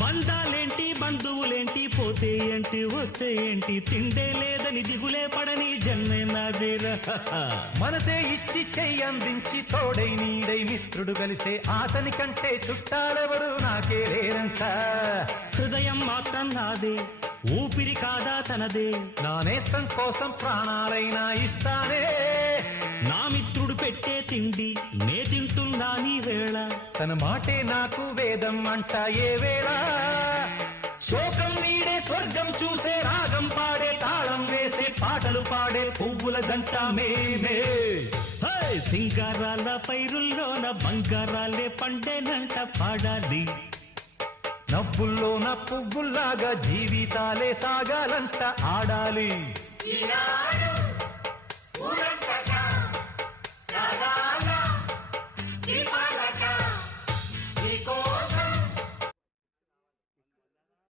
బంధాలేంటి బంధువులేంటి పోతే ఏంటి వస్తే ఏంటి తిండే లేదని దిగులే పడని జన్మే నాదేరా. మనసే ఇచ్చి చెయ్యందించి తోడై నీడై మిత్రుడు కలిసే అతని కంటే చుట్టాలెవరు నాకే లేరంట. హృదయం మాత్రం నాదే, ఊపిరి కాదా తనదే, నా నేస్తం కోసం ప్రాణాలైనా ఇస్తానే. నా మిత్రుడు పెట్టే తిండి నే తింటున్నా నీ వేళ, తన మాటే నాకు వేదం అంట ఏ వేళ. శోకం వీడే స్వర్గం చూసే రాగం పాడే తాళం వేసే పాటలు పాడే పువ్వుల జంట మేమే. సింగారాల పైరుల్లోన బంగారాలే పండేనంట పాడాలి. నవ్వుల్లోన పువ్వుల్లాగా జీవితాలే సాగాలంట ఆడాలి.